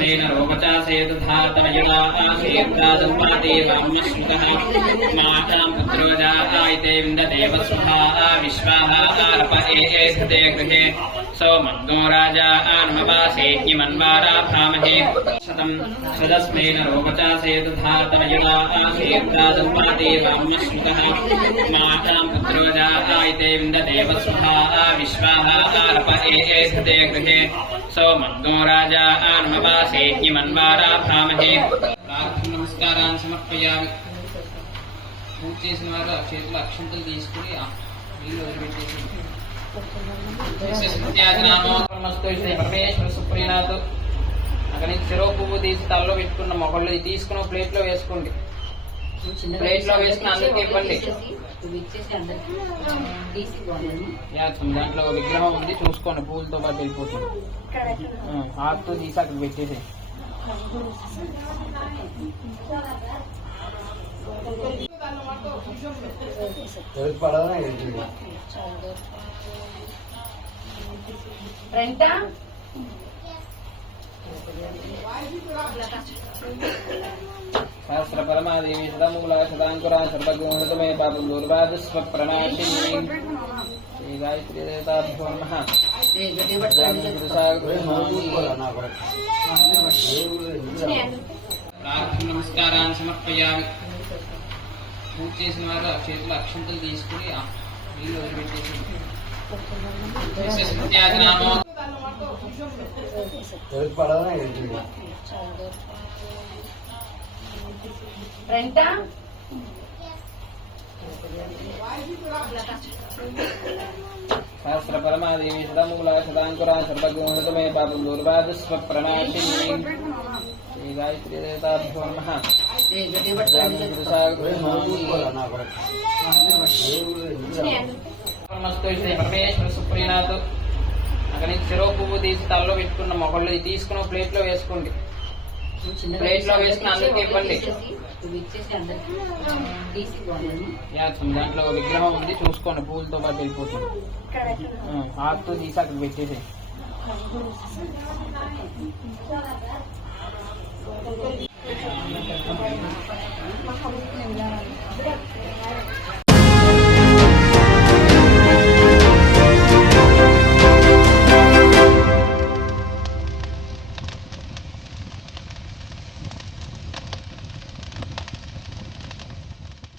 सदस्मै नरोपचासेतु धातमयदा आसीर्दादुपादे वाम्यश्रुतः मातां पुत्रो जायते विन्दते वसुधा विश्वाः आरप एधते गृहे सोमग्नो राजा आन्मवासे इमन्वाराभामहे शतं सदस्मै नरोपचासेतु धातमयदा आसीर्दादुपादे वाम्यश्रुतः मातां पुत्रो जायते विन्दते वसुधा विश्वाः आरप एधते गृहे सोमग्नो राजा आन्मवासे इमन्वाराभामहे नमस्कारान् समर्पयामि పూజ చేసిన వారు చేతులు అక్షంతలు తీసుకుని నీళ్ళు వదిలిపెట్టేసి పరమేశ్వర సుప్రీనాథ్ అక్కడి నుంచి చెరువు పువ్వు తీసి తలలో పెట్టుకున్న మొగళ్ళు తీసుకుని ప్లేట్ లో వేసుకోండి. ప్లేట్ లో వేసుకుని అందరికీ ఇవ్వండి. దాంట్లో విగ్రహం ఉంది చూసుకోండి, పూలతో పాటు వెళ్ళిపోతుంది. ఆకుతో తీసి అక్కడ పెట్టేసి సహస్ర పరమాదేవి సదామూల సదాంకురా సర్వగోహృతమే పాపం దూర్వాదస్వ ప్రణాశిని శ్రీ గాయత్రీ దేవతాభ్యో నమః. నమస్కారాన్ని సమర్పయామి. పూజ చేసిన వారు చేతులు అక్షంతలు తీసుకుని నీళ్ళు వదిలిపెట్టేసి సహస్ర పరమాదేవి సదామూల సదాంకురా సర్వగోహృతమే పాపం దూర్వాదస్వ ప్రణాశిని శ్రీ గాయత్రీ దేవతాభ్యో నమః. పరమేశ్వర సుప్రీనాథ్ అక్కడి నుంచి చెరువు పువ్వు తీసి తలలో పెట్టుకున్న మొగళ్ళు తీసుకుని ప్లేట్ లో వేసుకోండి. ప్లేట్ లో వేసుకుని అందరికీ ఇవ్వండి. దాంట్లో విగ్రహం ఉంది చూసుకోండి, పూలతో పాటు వెళ్ళిపోతుంది. ఆకుతో తీసి అక్కడ పెట్టేసి